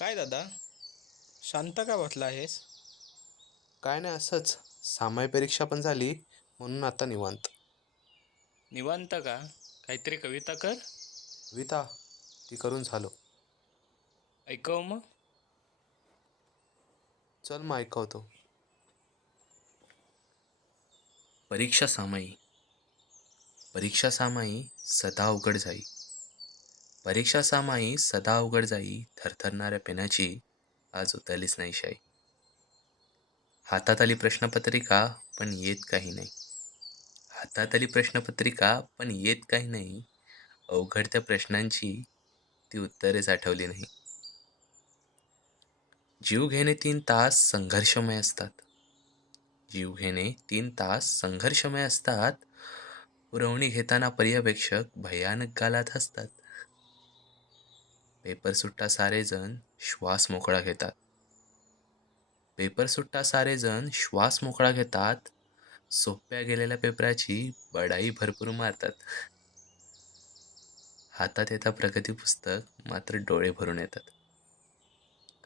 काय दादा, शांत का बसला आहेस? काय नाही असंच. सामाय परीक्षा पण झाली म्हणून आता निवांत. निवांत का? काहीतरी कविता कर. कविता ती करून झालो. ऐकव मग. चल मग ऐकवतो. परीक्षा सामाई. परीक्षा सामाई सदा अवघड जाई. परीक्षा सामाई सदा अवघड जाई. थरथरणाऱ्या पेनाची आज उतरलीच नाही शाई. हातात आली प्रश्नपत्रिका पण येत काही नाही. हातात आली प्रश्नपत्रिका पण येत काही नाही. अवघड त्या प्रश्नांची ती उत्तरेच आठवली नाही. जीव घेणे 3 तास संघर्षमय असतात. जीव घेणे 3 तास संघर्षमय असतात. पुरवणी घेताना पर्यवेक्षक भयानक गालात हसतात. पेपर सुट्टा सारेजण श्वास मोकळा घेतात. पेपर सुट्टा सारेजण श्वास मोकळा घेतात. सोप्या गेलेल्या पेपराची बडाई भरपूर मारतात. हातात येता प्रगती पुस्तक मात्र डोळे भरून येतात.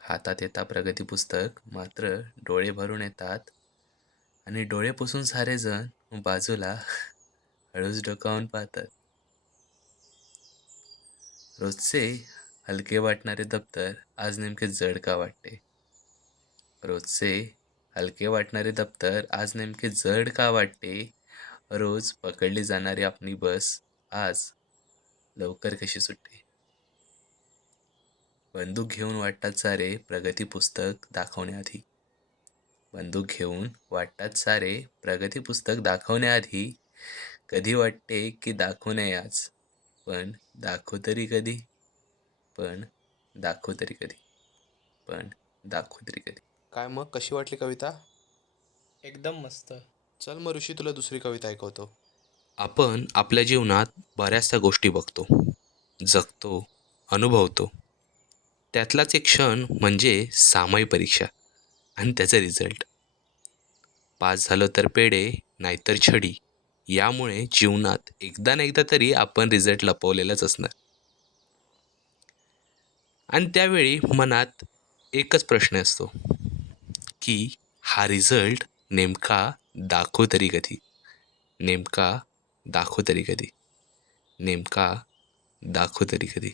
हातात येता प्रगती पुस्तक मात्र डोळे भरून येतात. आणि डोळे पुसून सारेजण बाजूला हळूच डोकावून पाहतात. रोजचे हलके वाटणारे दप्तर आज नेमके जड का वाटते? रोजचे हलके वाटणारे दप्तर आज नेमके जड का वाटते? रोज पकडली जाणारी आपली बस आज लवकर कशी सुटते? बंदूक घेऊन वाटतात सारे प्रगती पुस्तक दाखवण्याआधी. बंदूक घेऊन वाटतात सारे प्रगती पुस्तक दाखवण्याआधी. कधी वाटते की दाखवू नये आज, पण दाखवू तरी कधी? पण दाखवू तरी कधी? पण दाखवू तरी कधी? काय मग कशी वाटली कविता? एकदम मस्त. चल मग ऋषी तुला दुसरी कविता ऐकवतो. आपण आपल्या जीवनात बऱ्याचशा गोष्टी बघतो, जगतो, अनुभवतो. त्यातलाच एक क्षण म्हणजे सामायिक परीक्षा आणि त्याचा रिझल्ट. पास झालो तर पेढे, नाहीतर छडी. यामुळे जीवनात एकदा ना एकदा तरी आपण रिझल्ट लपवलेलाच असणार. आणि त्यावेळी मनात एकच प्रश्न असतो, की हा रिझल्ट नेमका दाखवू तरी कधी? नेमका दाखवू तरी कधी? नेमका दाखवू तरी कधी?